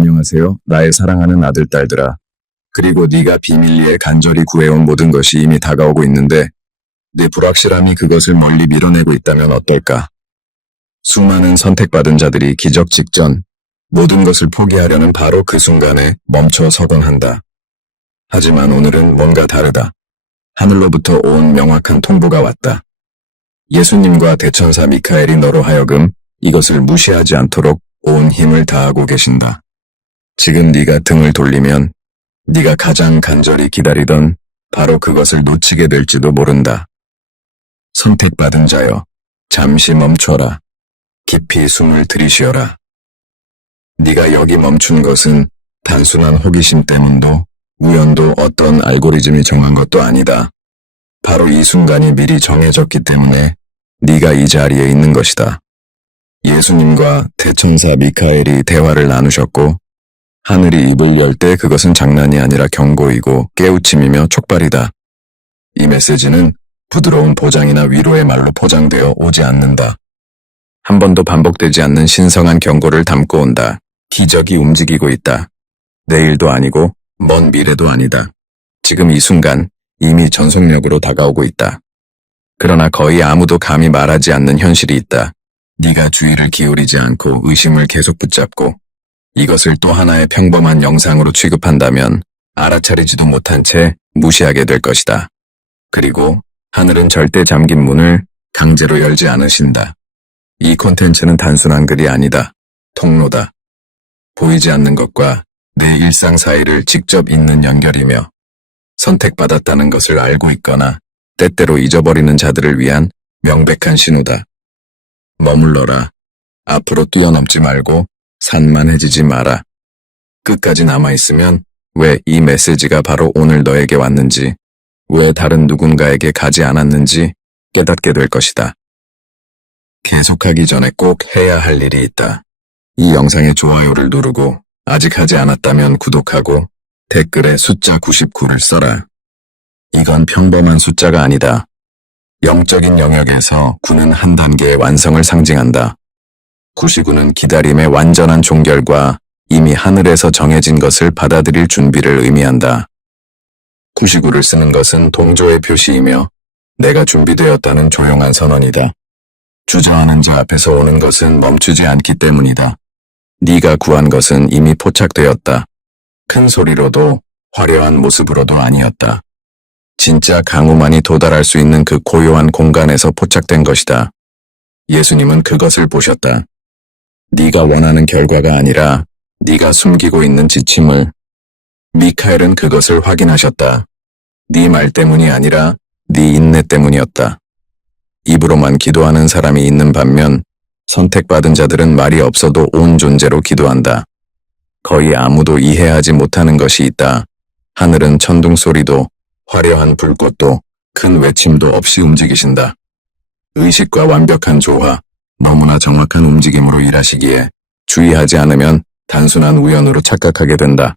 안녕하세요. 나의 사랑하는 아들, 딸들아. 그리고 네가 비밀리에 간절히 구해온 모든 것이 이미 다가오고 있는데 네 불확실함이 그것을 멀리 밀어내고 있다면 어떨까? 수많은 선택받은 자들이 기적 직전 모든 것을 포기하려는 바로 그 순간에 멈춰 서곤 한다. 하지만 오늘은 뭔가 다르다. 하늘로부터 온 명확한 통보가 왔다. 예수님과 대천사 미카엘이 너로 하여금 이것을 무시하지 않도록 온 힘을 다하고 계신다. 지금 네가 등을 돌리면 네가 가장 간절히 기다리던 바로 그것을 놓치게 될지도 모른다. 선택받은 자여, 잠시 멈춰라. 깊이 숨을 들이쉬어라. 네가 여기 멈춘 것은 단순한 호기심 때문도 우연도 어떤 알고리즘이 정한 것도 아니다. 바로 이 순간이 미리 정해졌기 때문에 네가 이 자리에 있는 것이다. 예수님과 대천사 미카엘이 대화를 나누셨고 하늘이 입을 열 때 그것은 장난이 아니라 경고이고 깨우침이며 촉발이다. 이 메시지는 부드러운 보장이나 위로의 말로 포장되어 오지 않는다. 한 번도 반복되지 않는 신성한 경고를 담고 온다. 기적이 움직이고 있다. 내일도 아니고 먼 미래도 아니다. 지금 이 순간 이미 전속력으로 다가오고 있다. 그러나 거의 아무도 감히 말하지 않는 현실이 있다. 네가 주의를 기울이지 않고 의심을 계속 붙잡고 이것을 또 하나의 평범한 영상으로 취급한다면 알아차리지도 못한 채 무시하게 될 것이다. 그리고 하늘은 절대 잠긴 문을 강제로 열지 않으신다. 이 콘텐츠는 단순한 글이 아니다. 통로다. 보이지 않는 것과 내 일상 사이를 직접 잇는 연결이며 선택받았다는 것을 알고 있거나 때때로 잊어버리는 자들을 위한 명백한 신호다. 머물러라. 앞으로 뛰어넘지 말고 산만해지지 마라. 끝까지 남아있으면 왜 이 메시지가 바로 오늘 너에게 왔는지, 왜 다른 누군가에게 가지 않았는지 깨닫게 될 것이다. 계속하기 전에 꼭 해야 할 일이 있다. 이 영상에 좋아요를 누르고 아직 하지 않았다면 구독하고 댓글에 숫자 99를 써라. 이건 평범한 숫자가 아니다. 영적인 영역에서 9는 한 단계의 완성을 상징한다. 99는 기다림의 완전한 종결과 이미 하늘에서 정해진 것을 받아들일 준비를 의미한다. 99를 쓰는 것은 동조의 표시이며 내가 준비되었다는 조용한 선언이다. 주저하는 자 앞에서 오는 것은 멈추지 않기 때문이다. 네가 구한 것은 이미 포착되었다. 큰 소리로도 화려한 모습으로도 아니었다. 진짜 강우만이 도달할 수 있는 그 고요한 공간에서 포착된 것이다. 예수님은 그것을 보셨다. 네가 원하는 결과가 아니라 네가 숨기고 있는 지침을. 미카엘은 그것을 확인하셨다. 네 말 때문이 아니라 네 인내 때문이었다. 입으로만 기도하는 사람이 있는 반면 선택받은 자들은 말이 없어도 온 존재로 기도한다. 거의 아무도 이해하지 못하는 것이 있다. 하늘은 천둥 소리도 화려한 불꽃도 큰 외침도 없이 움직이신다. 의식과 완벽한 조화, 너무나 정확한 움직임으로 일하시기에 주의하지 않으면 단순한 우연으로 착각하게 된다.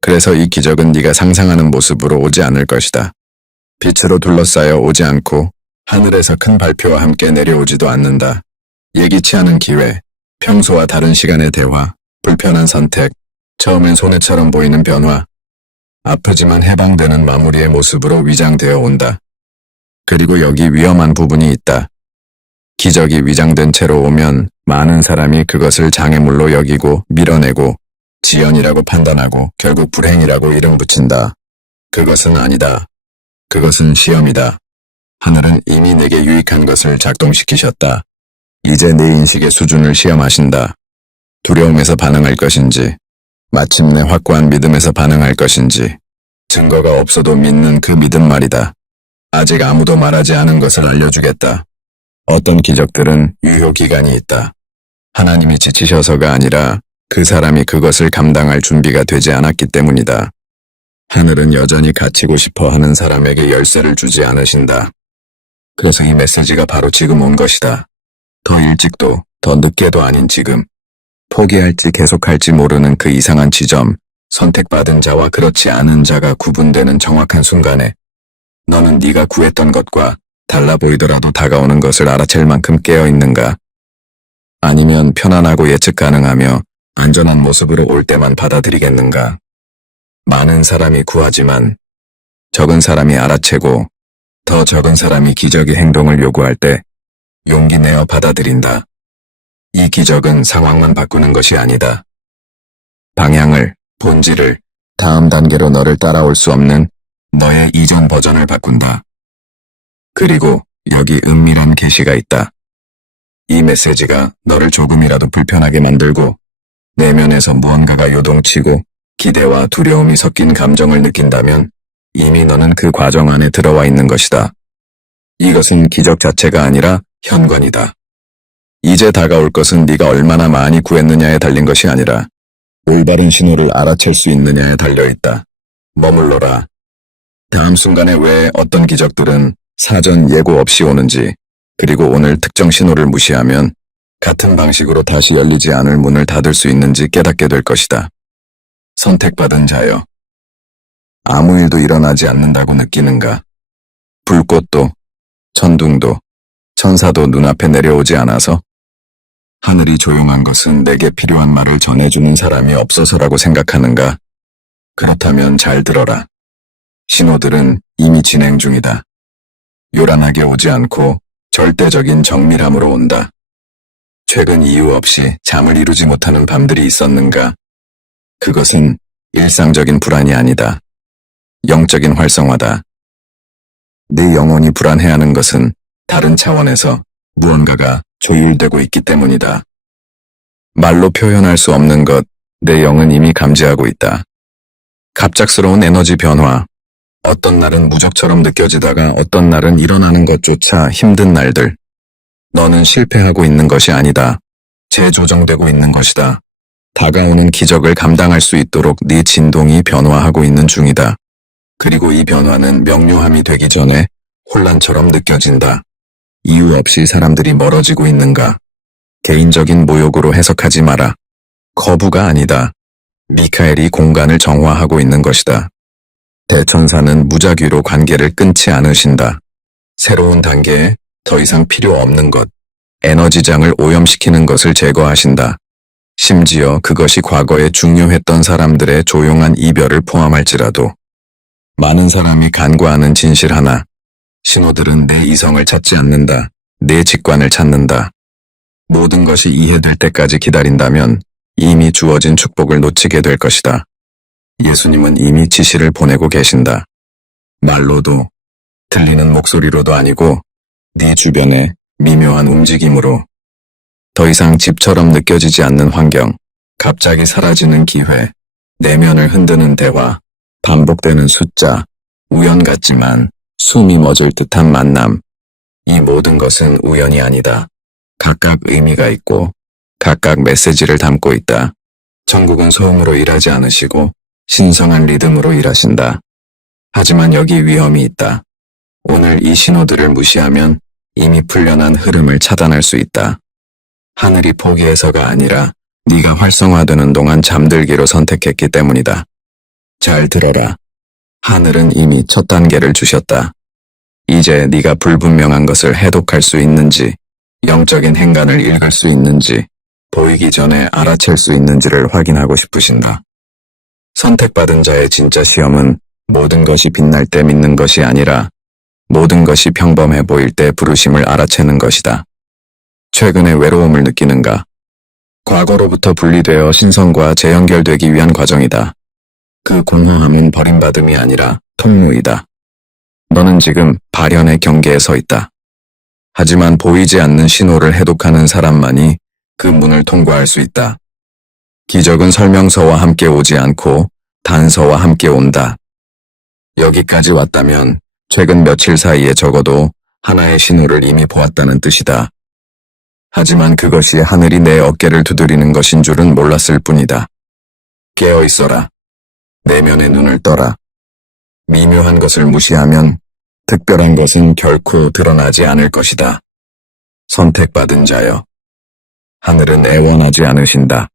그래서 이 기적은 네가 상상하는 모습으로 오지 않을 것이다. 빛으로 둘러싸여 오지 않고 하늘에서 큰 발표와 함께 내려오지도 않는다. 예기치 않은 기회, 평소와 다른 시간의 대화, 불편한 선택, 처음엔 손해처럼 보이는 변화, 아프지만 해방되는 마무리의 모습으로 위장되어 온다. 그리고 여기 위험한 부분이 있다. 기적이 위장된 채로 오면 많은 사람이 그것을 장애물로 여기고 밀어내고 지연이라고 판단하고 결국 불행이라고 이름 붙인다. 그것은 아니다. 그것은 시험이다. 하늘은 이미 내게 유익한 것을 작동시키셨다. 이제 내 인식의 수준을 시험하신다. 두려움에서 반응할 것인지, 마침내 확고한 믿음에서 반응할 것인지, 증거가 없어도 믿는 그 믿음 말이다. 아직 아무도 말하지 않은 것을 알려주겠다. 어떤 기적들은 유효기간이 있다. 하나님이 지치셔서가 아니라 그 사람이 그것을 감당할 준비가 되지 않았기 때문이다. 하늘은 여전히 갇히고 싶어 하는 사람에게 열쇠를 주지 않으신다. 그래서 이 메시지가 바로 지금 온 것이다. 더 일찍도 더 늦게도 아닌 지금. 포기할지 계속할지 모르는 그 이상한 지점, 선택받은 자와 그렇지 않은 자가 구분되는 정확한 순간에 너는 네가 구했던 것과 달라 보이더라도 다가오는 것을 알아챌 만큼 깨어있는가? 아니면 편안하고 예측 가능하며 안전한 모습으로 올 때만 받아들이겠는가? 많은 사람이 구하지만 적은 사람이 알아채고 더 적은 사람이 기적의 행동을 요구할 때 용기 내어 받아들인다. 이 기적은 상황만 바꾸는 것이 아니다. 방향을, 본질을, 다음 단계로 너를 따라올 수 없는 너의 이전 버전을 바꾼다. 그리고 여기 은밀한 계시가 있다. 이 메시지가 너를 조금이라도 불편하게 만들고 내면에서 무언가가 요동치고 기대와 두려움이 섞인 감정을 느낀다면 이미 너는 그 과정 안에 들어와 있는 것이다. 이것은 기적 자체가 아니라 현관이다. 이제 다가올 것은 네가 얼마나 많이 구했느냐에 달린 것이 아니라 올바른 신호를 알아챌 수 있느냐에 달려있다. 머물러라. 다음 순간에 왜 어떤 기적들은 사전 예고 없이 오는지, 그리고 오늘 특정 신호를 무시하면 같은 방식으로 다시 열리지 않을 문을 닫을 수 있는지 깨닫게 될 것이다. 선택받은 자여. 아무 일도 일어나지 않는다고 느끼는가? 불꽃도, 천둥도, 천사도 눈앞에 내려오지 않아서? 하늘이 조용한 것은 내게 필요한 말을 전해주는 사람이 없어서라고 생각하는가? 그렇다면 잘 들어라. 신호들은 이미 진행 중이다. 요란하게 오지 않고 절대적인 정밀함으로 온다. 최근 이유 없이 잠을 이루지 못하는 밤들이 있었는가? 그것은 일상적인 불안이 아니다. 영적인 활성화다. 네 영혼이 불안해하는 것은 다른 차원에서 무언가가 조율되고 있기 때문이다. 말로 표현할 수 없는 것, 내 영은 이미 감지하고 있다. 갑작스러운 에너지 변화, 어떤 날은 무적처럼 느껴지다가 어떤 날은 일어나는 것조차 힘든 날들. 너는 실패하고 있는 것이 아니다. 재조정되고 있는 것이다. 다가오는 기적을 감당할 수 있도록 네 진동이 변화하고 있는 중이다. 그리고 이 변화는 명료함이 되기 전에 혼란처럼 느껴진다. 이유 없이 사람들이 멀어지고 있는가? 개인적인 모욕으로 해석하지 마라. 거부가 아니다. 미카엘이 공간을 정화하고 있는 것이다. 대천사는 무작위로 관계를 끊지 않으신다. 새로운 단계에 더 이상 필요 없는 것, 에너지장을 오염시키는 것을 제거하신다. 심지어 그것이 과거에 중요했던 사람들의 조용한 이별을 포함할지라도. 많은 사람이 간과하는 진실 하나. 신호들은 내 이성을 찾지 않는다. 내 직관을 찾는다. 모든 것이 이해될 때까지 기다린다면 이미 주어진 축복을 놓치게 될 것이다. 예수님은 이미 지시를 보내고 계신다. 말로도, 들리는 목소리로도 아니고 네 주변의 미묘한 움직임으로. 더 이상 집처럼 느껴지지 않는 환경, 갑자기 사라지는 기회, 내면을 흔드는 대화, 반복되는 숫자, 우연 같지만 숨이 멎을 듯한 만남. 이 모든 것은 우연이 아니다. 각각 의미가 있고 각각 메시지를 담고 있다. 천국은 소음으로 일하지 않으시고 신성한 리듬으로 일하신다. 하지만 여기 위험이 있다. 오늘 이 신호들을 무시하면 이미 풀려난 흐름을 차단할 수 있다. 하늘이 포기해서가 아니라 네가 활성화되는 동안 잠들기로 선택했기 때문이다. 잘 들어라. 하늘은 이미 첫 단계를 주셨다. 이제 네가 불분명한 것을 해독할 수 있는지, 영적인 행간을 읽을 수 있는지, 보이기 전에 알아챌 수 있는지를 확인하고 싶으신다. 선택받은 자의 진짜 시험은 모든 것이 빛날 때 믿는 것이 아니라 모든 것이 평범해 보일 때 부르심을 알아채는 것이다. 최근에 외로움을 느끼는가? 과거로부터 분리되어 신성과 재연결되기 위한 과정이다. 그 공허함은 버림받음이 아니라 통로이다. 너는 지금 발현의 경계에 서 있다. 하지만 보이지 않는 신호를 해독하는 사람만이 그 문을 통과할 수 있다. 기적은 설명서와 함께 오지 않고 단서와 함께 온다. 여기까지 왔다면 최근 며칠 사이에 적어도 하나의 신호를 이미 보았다는 뜻이다. 하지만 그것이 하늘이 내 어깨를 두드리는 것인 줄은 몰랐을 뿐이다. 깨어 있어라. 내면의 눈을 떠라. 미묘한 것을 무시하면 특별한 것은 결코 드러나지 않을 것이다. 선택받은 자여. 하늘은 애원하지 않으신다.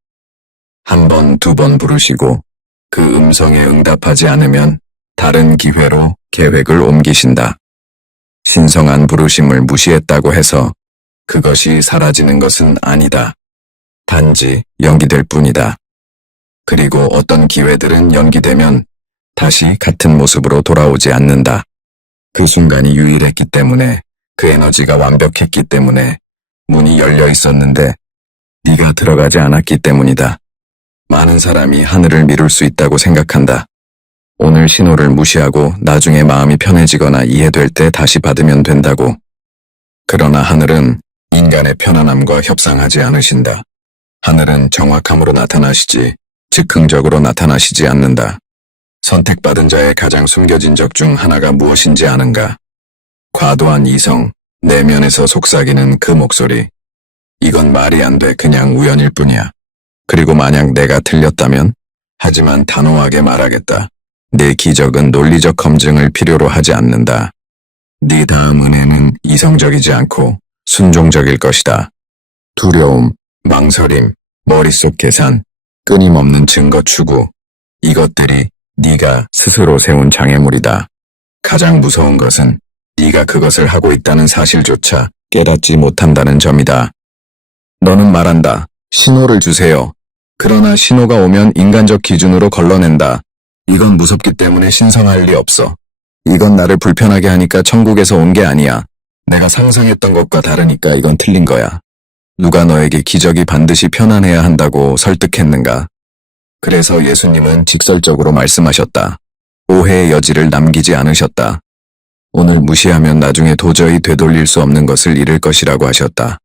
한 번, 두 번 부르시고 그 음성에 응답하지 않으면 다른 기회로 계획을 옮기신다. 신성한 부르심을 무시했다고 해서 그것이 사라지는 것은 아니다. 단지 연기될 뿐이다. 그리고 어떤 기회들은 연기되면 다시 같은 모습으로 돌아오지 않는다. 그 순간이 유일했기 때문에, 그 에너지가 완벽했기 때문에 문이 열려 있었는데 네가 들어가지 않았기 때문이다. 많은 사람이 하늘을 미룰 수 있다고 생각한다. 오늘 신호를 무시하고 나중에 마음이 편해지거나 이해될 때 다시 받으면 된다고. 그러나 하늘은 인간의 편안함과 협상하지 않으신다. 하늘은 정확함으로 나타나시지 즉흥적으로 나타나시지 않는다. 선택받은 자의 가장 숨겨진 적 중 하나가 무엇인지 아는가? 과도한 이성, 내면에서 속삭이는 그 목소리. 이건 말이 안 돼, 그냥 우연일 뿐이야. 그리고 만약 내가 틀렸다면? 하지만 단호하게 말하겠다. 내 기적은 논리적 검증을 필요로 하지 않는다. 네 다음 은혜는 이성적이지 않고 순종적일 것이다. 두려움, 망설임, 머릿속 계산, 끊임없는 증거 추구. 이것들이 네가 스스로 세운 장애물이다. 가장 무서운 것은 네가 그것을 하고 있다는 사실조차 깨닫지 못한다는 점이다. 너는 말한다. 신호를 주세요. 그러나 신호가 오면 인간적 기준으로 걸러낸다. 이건 무섭기 때문에 신성할 리 없어. 이건 나를 불편하게 하니까 천국에서 온 게 아니야. 내가 상상했던 것과 다르니까 이건 틀린 거야. 누가 너에게 기적이 반드시 편안해야 한다고 설득했는가? 그래서 예수님은 직설적으로 말씀하셨다. 오해의 여지를 남기지 않으셨다. 오늘 무시하면 나중에 도저히 되돌릴 수 없는 것을 잃을 것이라고 하셨다.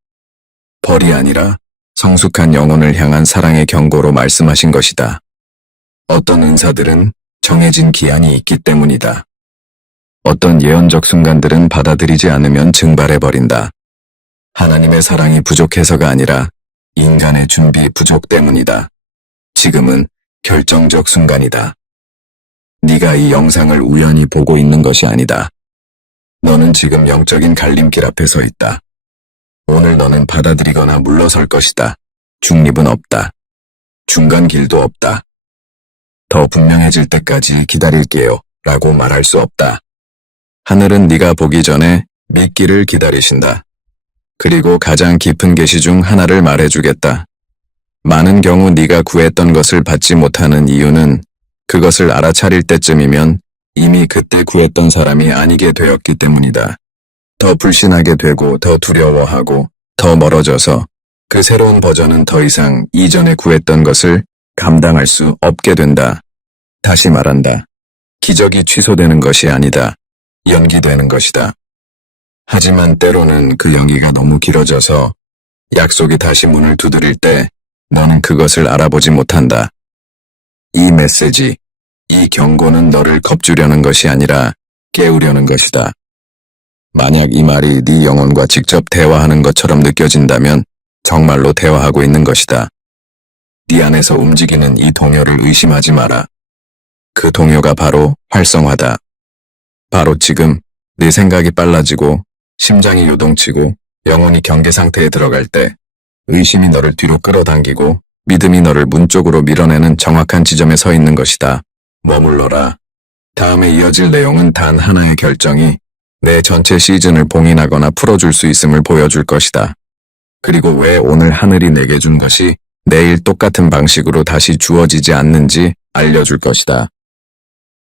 벌이 아니라 성숙한 영혼을 향한 사랑의 경고로 말씀하신 것이다. 어떤 은사들은 정해진 기한이 있기 때문이다. 어떤 예언적 순간들은 받아들이지 않으면 증발해버린다. 하나님의 사랑이 부족해서가 아니라 인간의 준비 부족 때문이다. 지금은 결정적 순간이다. 네가 이 영상을 우연히 보고 있는 것이 아니다. 너는 지금 영적인 갈림길 앞에 서 있다. 오늘 너는 받아들이거나 물러설 것이다. 중립은 없다. 중간 길도 없다. 더 분명해질 때까지 기다릴게요 라고 말할 수 없다. 하늘은 네가 보기 전에 믿기를 기다리신다. 그리고 가장 깊은 계시 중 하나를 말해주겠다. 많은 경우 네가 구했던 것을 받지 못하는 이유는 그것을 알아차릴 때쯤이면 이미 그때 구했던 사람이 아니게 되었기 때문이다. 더 불신하게 되고 더 두려워하고 더 멀어져서 그 새로운 버전은 더 이상 이전에 구했던 것을 감당할 수 없게 된다. 다시 말한다. 기적이 취소되는 것이 아니다. 연기되는 것이다. 하지만 때로는 그 연기가 너무 길어져서 약속이 다시 문을 두드릴 때 너는 그것을 알아보지 못한다. 이 메시지, 이 경고는 너를 겁주려는 것이 아니라 깨우려는 것이다. 만약 이 말이 네 영혼과 직접 대화하는 것처럼 느껴진다면 정말로 대화하고 있는 것이다. 네 안에서 움직이는 이 동요를 의심하지 마라. 그 동요가 바로 활성화다. 바로 지금 네 생각이 빨라지고 심장이 요동치고 영혼이 경계 상태에 들어갈 때 의심이 너를 뒤로 끌어당기고 믿음이 너를 문 쪽으로 밀어내는 정확한 지점에 서 있는 것이다. 머물러라. 다음에 이어질 내용은 단 하나의 결정이 내 전체 시즌을 봉인하거나 풀어줄 수 있음을 보여줄 것이다. 그리고 왜 오늘 하늘이 내게 준 것이 내일 똑같은 방식으로 다시 주어지지 않는지 알려줄 것이다.